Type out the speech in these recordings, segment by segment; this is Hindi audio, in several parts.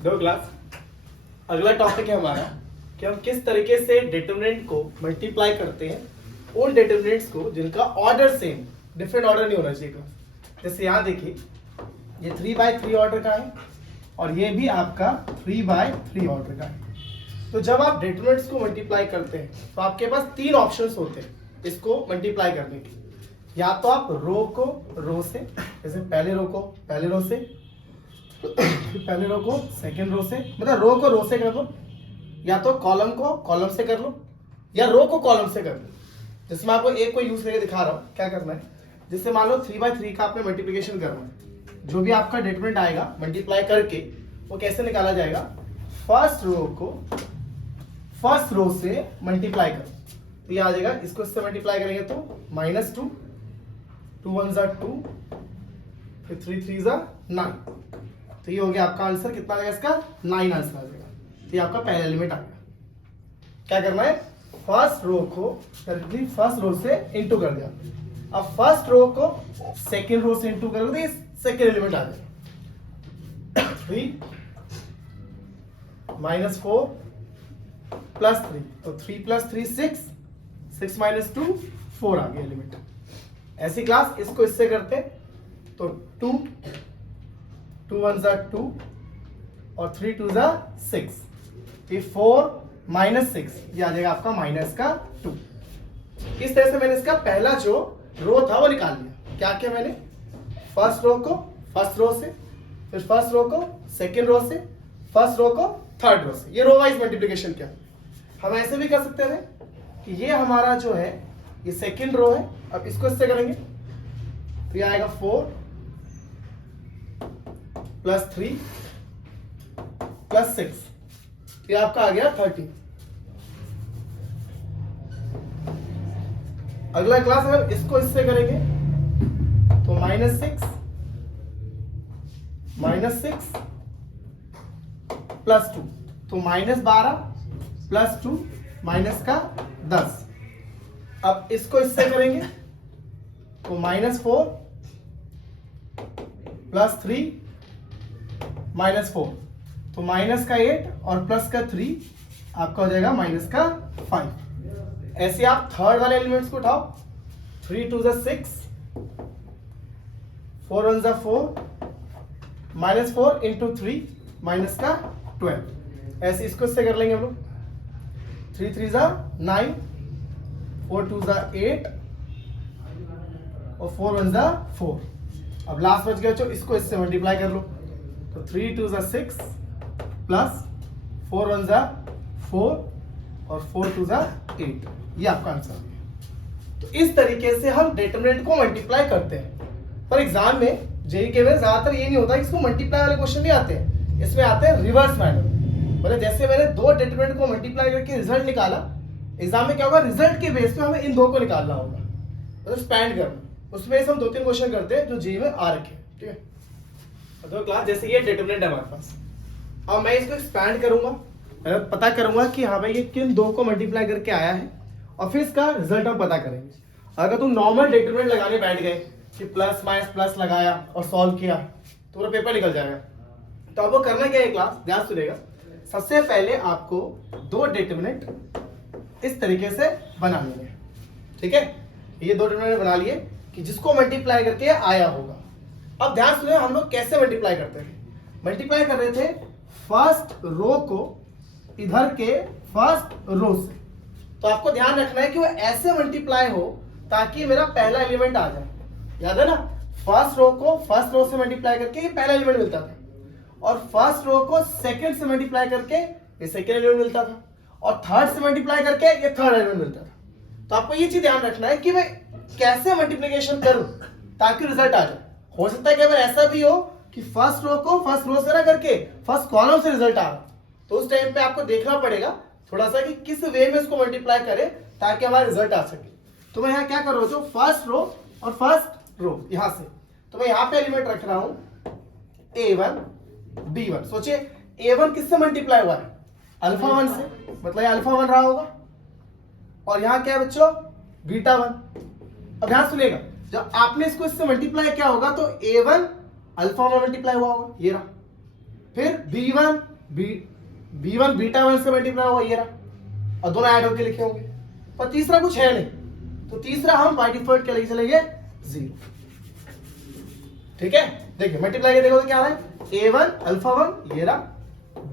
दो क्लास। अगला टॉपिक है हमारा कि हम किस तरीके से डिटरमिनेंट को मल्टीप्लाई करते हैं उन डिटरमिनेंट्स को जिनका ऑर्डर सेम, डिफरेंट ऑर्डर नहीं होना चाहिए। जैसे यहाँ देखिए, ये 3/3 ऑर्डर का है और ये भी आपका 3/3 ऑर्डर का है। तो जब आप डिटरमिनेंट्स को मल्टीप्लाई करते हैं तो आपके पास तीन ऑप्शंस होते हैं इसको मल्टीप्लाई करने के। या तो आप रो को रो से, जैसे पहले रो को पहले रो से, पहले रो को सेकंड रो से, मतलब रो को रो से कर लो, या तो कॉलम को कॉलम से कर लो, या रो को कॉलम से कर लो। जैसे मैं आपको एक को यूज करके दिखा रहा हूँ क्या करना है। जैसे मान लो 3/3 का आपने मल्टीप्लिकेशन करना है, जो भी आपका डिटरमिनेंट आएगा मल्टीप्लाई करके वो कैसे निकाला जाएगा, फर्स्ट रो को फर्स्ट रो से मल्टीप्लाई करो तो ये आ जाएगा। इसको इससे मल्टीप्लाई करेंगे तो -2, 2 1 2, फिर 3 3 9। तो ये हो गया आपका आंसर। कितना आ जाएगा इसका? 9 आंसर आ जाएगा। तो ये आपका पहला एलिमेंट आ गया। क्या करना है, फर्स्ट रो को डायरेक्टली फर्स्ट रो से इंटू कर दिया। अब फर्स्ट रो को सेकंड रो से इंटू करोगे तो सेकंड एलिमेंट आ जाएगा। 3 -4 +3, तो 3 + 3 6, 6 - 2 4 आ गया एलिमेंट। ऐसी क्लास इसको इससे करते तो 2 2 1 2 और 3 2 6, ये 4 -6, ये आ जाएगा आपका -2। इस तरह से मैंने इसका पहला जो रो था वो निकाल लिया। क्या किया मैंने, फर्स्ट रो को फर्स्ट रो से, फिर फर्स्ट रो को सेकंड रो से, फर्स्ट रो को थर्ड रो से, ये रो वाइज मल्टीप्लिकेशन किया। हम ऐसे भी कर सकते थे कि ये हमारा जो है ये सेकंड रो है, अब इसको इससे करेंगे तो ये आएगा 4 + 3 + 6, ये आपका आ गया 30। अगला क्लास अगर इसको इससे करेंगे तो -6 + 2, तो -12 + 2 -10। अब इसको इससे करेंगे तो -4 + 3 -4, तो -8 और +3 आपका हो जाएगा -5। ऐसे आप थर्ड वाले एलिमेंट्स को उठाओ, 3 2 6, 4 1 4, -4 × 3 -12। ऐसे इसको इससे कर लेंगे हम लोग, 3 3 9, 4 2 8 और 4 1 4। अब लास्ट बच गया जो, इसको इससे मल्टीप्लाई कर लो तो 3 2 6 प्लस 4 1 4 और 4 2 8, ये आपका आंसर है। तो इस तरीके से हम डिटरमिनेंट को मल्टीप्लाई करते हैं। पर एग्जाम में जेईई के में ज्यादातर ये नहीं होता कि इसको मल्टीप्लाई वाले क्वेश्चन नहीं आते हैं, इसमें आते हैं रिवर्स मैनर। मतलब जैसे मैंने दो डिटरमिनेंट को मल्टीप्लाई करके रिजल्ट निकाला, एग्जाम में क्या होगा, रिजल्ट के बेस पे हमें इन दो को निकालना होगा, मतलब स्पैंड करना। उसमें से हम 2-3 क्वेश्चन करते हैं जो जेईई में आ रखे हैं, ठीक है। तो क्लास जैसे ये डिटरमिनेंट है हमारे पास, अब मैं इसको एक्सपैंड करूंगा, पता करूंगा कि हाँ भाई ये किन दो को मल्टीप्लाई करके आया है, और फिर इसका रिजल्ट हम पता करेंगे। अगर तुम नॉर्मल डिटरमिनेंट लगाने बैठ गए कि प्लस माइनस प्लस लगाया और सॉल्व किया तो पूरा पेपर निकल जाएगा। तो अब वो करना क्या है क्लास, ध्यान सुनिएगा। सबसे पहले आपको दो डिटरमिनेंट इस तरीके से बना लेंगे, ठीक है। ये दो डिटरमिनेंट बना लिए कि जिसको मल्टीप्लाई करके आया होगा। अब ध्यान सुनिए हम लोग कैसे मल्टीप्लाई करते थे। मल्टीप्लाई कर रहे थे फर्स्ट रो को इधर के फर्स्ट रो से, तो आपको ध्यान रखना है कि वो ऐसे मल्टीप्लाई हो ताकि मेरा पहला एलिमेंट आ जाए। याद है ना, फर्स्ट रो को फर्स्ट रो से मल्टीप्लाई करके ये पहला एलिमेंट मिलता था, और फर्स्ट रो को सेकंड से मल्टीप्लाई करके ये सेकंड एलिमेंट मिलता था, और थर्ड से मल्टीप्लाई करके ये थर्ड एलिमेंट मिलता था। तो आपको ये चीज ध्यान रखना है कि मैं कैसे मल्टीप्लिकेशन करूं ताकि रिजल्ट आ जाए। हो सकता है कि अगर ऐसा भी हो कि फर्स्ट रो को फर्स्ट रो से ना करके फर्स्ट कॉलम से रिजल्ट आ रहा, तो उस टाइम पे आपको देखना पड़ेगा थोड़ा सा कि किस वे में इसको मल्टीप्लाई करें ताकि हमारा रिजल्ट आ सके। तो मैं यहाँ क्या कर रहा हूँ, जो फर्स्ट रो और फर्स्ट रो यहां से, तो मैं यहाँ पे एलिमेंट रख रहा हूं A1 B1। सोचिए A1 किससे मल्टीप्लाई हुआ है, अल्फा 1 से, मतलब ये अल्फा 1 रहा होगा, और यहाँ क्या है बच्चों, बीटा 1। अब ध्यान सुनिएगा, जब आपने इसको इससे मल्टीप्लाई किया होगा तो A1 अल्फा 1 मल्टीप्लाई हुआ होगा, ये रहा, फिर B1 बीटा 1 से मल्टीप्लाई हुआ ये रहा, और दोनों ऐड होकर लिखे होंगे, पर तीसरा कुछ है नहीं, तो तीसरा हम बाय डिफॉल्ट क्या लेके चलेंगे 0। ठीक है, देखिए मल्टीप्लाई के देखो तो क्या आ रहा है, A1 अल्फा 1 ये रहा,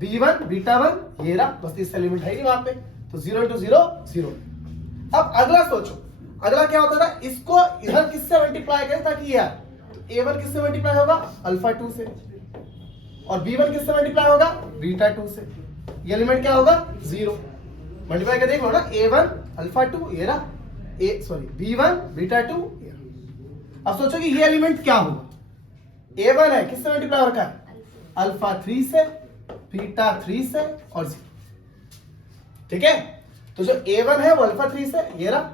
B1 बीटा 1 ये रहा, बस तीसरा एलिमेंट है ही नहीं वहां पे, तो 0 into 0 0। अब अगला सोचो, अगला क्या होता था, इसको इधर किससे मल्टीप्लाई करें ताकि ये आए, तो A1 किससे मल्टीप्लाई होगा अल्फा 2 से, और B1 किससे मल्टीप्लाई होगा बीटा 2 से, ये एलिमेंट क्या होगा 0। मल्टीप्लाई कर देख लो ना, A1 अल्फा 2 ये रहा, B1 बीटा 2 ये रहा। अब सोचो कि ये एलिमेंट क्या होगा, A1 है किससे मल्टीप्लाई हो रखा है अल्फा 3 से, बीटा 3 से और 0। ठीक है, तो जो A1 है वो अल्फा 3 से ये रहा,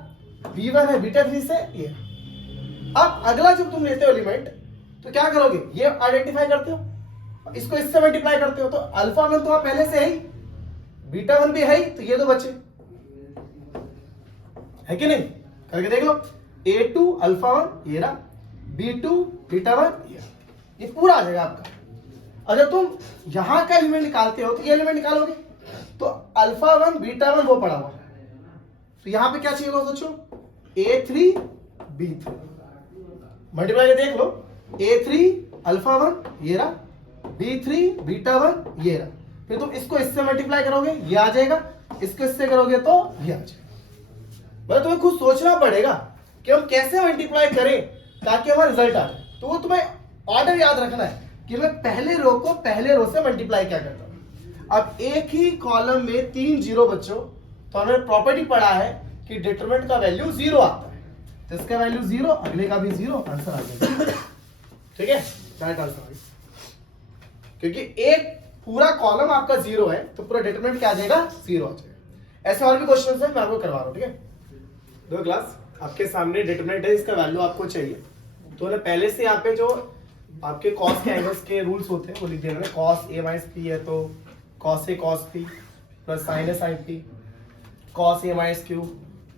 B1 है बीटा 3 से ये रहा। अब अगला जब तुम लेते हो एलिमेंट तो क्या करोगे, ये आइडेंटिफाई करते हो, इसको इससे मल्टीप्लाई करते हो, तो अल्फा 1 तो वहां पहले से है ही, बीटा 1 भी है ही, तो ये दो बचे है कि नहीं, करके देख लो, A2 अल्फा 1 ये रहा, B2 बीटा 1 ये पूरा आ जाएगा आपका। अगर तुम यहां का एलिमेंट निकालते हो तो ये एलिमेंट निकालोगे, तो अल्फा 1 बीटा 1 वो पड़ा हुआ, तो यहां पे क्या चाहिए होगा सोचो, A3 B3, मल्टीप्लाई के देख लो, A3 अल्फा 1 ये रहा, B3 बीटा 1 ये रहा, फिर तुम इसको इससे मल्टीप्लाई करोगे ये आ जाएगा, इसको इससे करोगे तो ये आ जाएगा। मतलब तुम्हें खुद सोचना पड़ेगा कि हम कैसे मल्टीप्लाई करें ताकि हमारा रिजल्ट आ जाए, तो वो तुम्हें ऑर्डर याद रखना है कि मैं पहले रो को पहले रो से मल्टीप्लाई क्या करता हूं। अब एक ही कॉलम में 3 जीरो बच्चों, तो हमने प्रॉपर्टी पढ़ा है कि डिटरमिनेंट का वैल्यू 0 आता है, तो इसका वैल्यू 0, अगले का भी 0, आंसर आ जाएगा। ठीक है, राइट आंसर, क्योंकि एक पूरा कॉलम आपका 0 है तो पूरा डिटरमिनेंट क्या आ जाएगा 0 आ जाएगा। ऐसे और भी क्वेश्चन है, मैं आपको करवा रहा हूं। ठीक है, दो क्लास आपके सामने डिटरमिनेंट है, इसका वैल्यू आपको चाहिए, तो ना पहले से यहाँ पे जो आपके कॉस के एंगल्स के रूल्स होते हैं वो लिख देना, कॉस A माइनस P है तो cos A cos P plus sine A sine P, cos A minus Q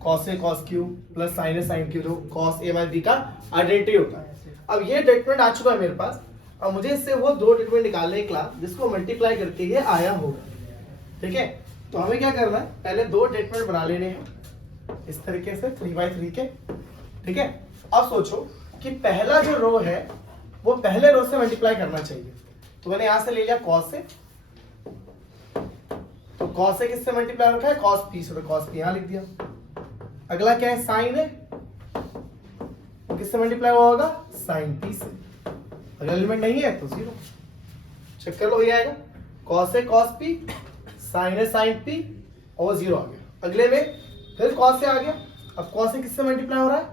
cos A cos Q plus sine A sine Q, जो कॉस A माइनस B का आइडेंटिटी होता है। अब ये डिटरमिनेंट आ चुका है मेरे पास, अब मुझे इससे वो दो डिटरमिनेंट निकालने की क्लास जिसको मल्टीप्लाई करके ये आया होगा। ठीक है, तो हमें क्या करना है, पहले दो डिटरमिनेंट बना लेने हैं इस तरीके से 3/3 के। ठीक है, अब सोचो कि पहला जो रो है वो पहले रो से मल्टीप्लाई करना चाहिए, तो मैंने यहां से ले लिया कॉस से, तो कॉस से किससे मल्टीप्लाई रखा है कॉस P से, तो कॉस P यहां लिख दिया। अगला क्या है साइन है, तो किससे मल्टीप्लाई हुआ होगा साइन P से, अगर एलिमेंट नहीं है तो 0, चेक कर लो ये आएगा, कॉस है कॉस P, साइन है साइन P और 0 आ गया। अगले में फिर कॉस से आ गया, अब कॉस से किससे मल्टीप्लाई हो रहा है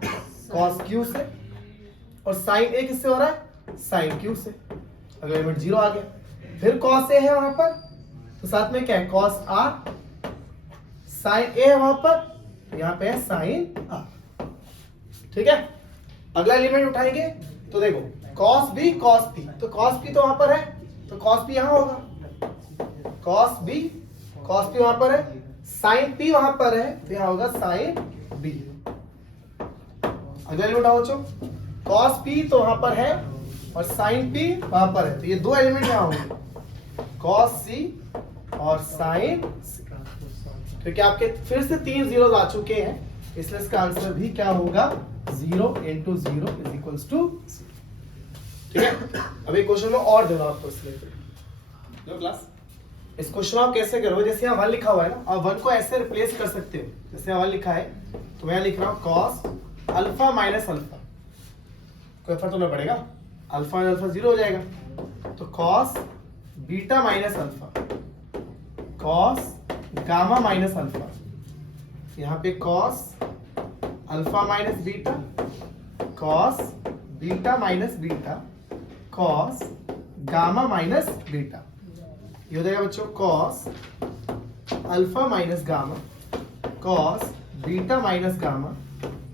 कॉस Q से, और साइन A किससे हो रहा है साइन Q से, अगला एलिमेंट 0 आ गया। फिर कॉस A है वहां पर, तो साथ में क्या है कॉस R, साइन A है वहां पर, यहां पे है साइन R। ठीक है, अगला एलिमेंट उठाएंगे तो देखो कॉस B कॉस P, तो कॉस P तो वहां पर है तो कॉस P यहां होगा, कॉस B कॉस P वहां पर है, साइन P वहां पर है तो यहां होगा साइन B। अगला एलिमेंट उठाओ बच्चों, कॉस P तो वहां पर है और साइन P वहां पर है, तो ये दो एलिमेंट यहां होंगे कॉस C और साइन C, क्योंकि आपके फिर से 3 जीरोस आ चुके हैं, इसलिए इसका आंसर भी क्या होगा 0 into 0 is equals to 0। ठीक है, अब एक क्वेश्चन में और देना आपको, इसलिए लो क्लास इस क्वेश्चन आप कैसे करोगे, जैसे यहाँ 1 लिखा हुआ है ना, आप 1 को ऐसे रिप्लेस कर सकते हो, जैसे यहाँ 1 लिखा है तो मैं लिख रहा हूँ कॉस अल्फा माइनस अल्फा, कोई फर्क तो नहीं पड़ेगा, अल्फा माइनस अल्फा 0 हो जाएगा, तो cos beta minus alpha, cos gamma minus alpha, यहाँ पे cos alpha minus beta, cos beta minus beta, cos gamma minus beta, ये हो जाएगा बच्चों cos alpha minus gamma, cos beta minus gamma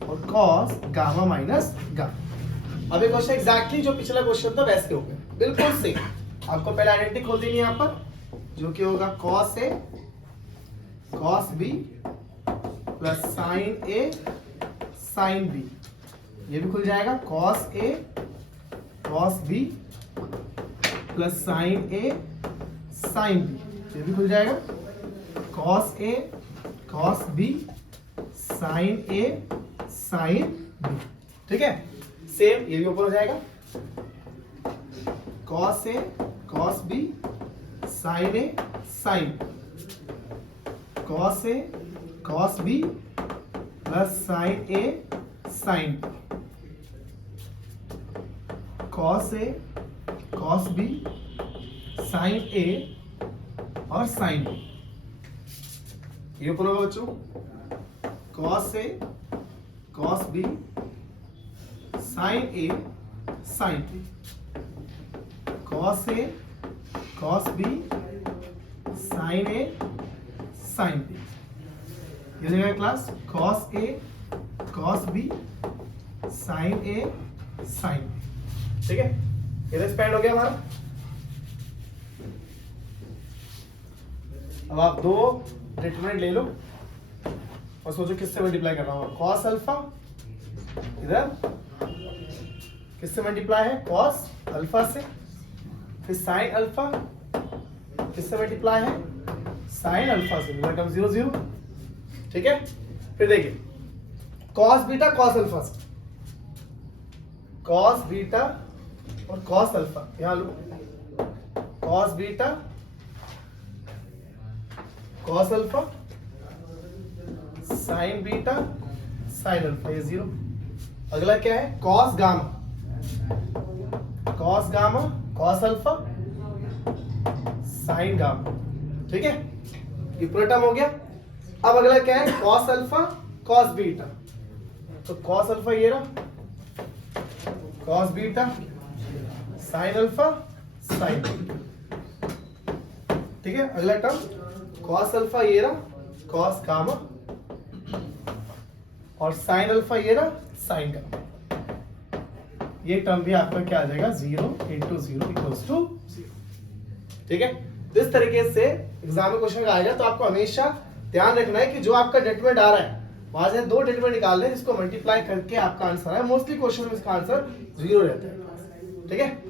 और कॉस गामा माइनस गामा। अब एक क्वेश्चन एग्जैक्टली जो पिछला क्वेश्चन था वैसे हो गया, बिल्कुल सेम। आपको पहले आइडेंटिटी खोल देनी है यहाँ पर, जो कि होगा cos A cos B plus sine A sine B, ये भी खुल जाएगा cos A cos B plus sine A sine B, ये भी खुल जाएगा, cos A cos B sine A sine B, ठीक है। सेम ये भी ऊपर हो जाएगा, cos A cos B sine A sine, cos A cos B plus sine A sine, cos A cos B sine A और साइन बी, ये ऊपर होगा बच्चों, cos A cos B sine A sine B, cos A cos B sine A sine B, ये देगा class cos A cos B sine A sine B, ठीक है। ये एक्सपेंड हो गया हमारा। अब आप दो डिटरमिनेंट ले लो और सोचो किससे मल्टीप्लाई करना होगा, कॉस अल्फा इधर किससे मल्टीप्लाई है, कॉस अल्फा से, फिर साइन अल्फा किससे मल्टीप्लाई है, साइन अल्फा से, मतलब 0 0, ठीक है। फिर देखिए कॉस बीटा कॉस अल्फा से, कॉस बीटा और कॉस अल्फा, यहां लो, cos beta cos alpha sine beta sine alpha, ये 0। अगला क्या है, cos gamma, cos gamma cos alpha sine gamma, ठीक है, ये पूरा टर्म हो गया। अब अगला क्या है, कॉस अल्फा कॉस बीटा, तो कॉस अल्फा ये रहा, cos beta sine alpha sign, ठीक है। अगला टर्म कॉस अल्फा ये रहा, कॉस गामा, और साइन अल्फा ये रहा, साइन गामा, ये टर्म भी आपका क्या आ जाएगा, 0 × 0 = 0, ठीक है। इस तरीके से एग्जाम में क्वेश्चन आएगा, तो आपको हमेशा ध्यान रखना है कि जो आपका डिटरमिनेंट आ रहा है वहां से दो डिटरमिनेंट निकालने हैं जिसको मल्टीप्लाई करके आपका आंसर है। मोस्टली क्वेश्चन में इसका आंसर 0 रहता है, ठीक है।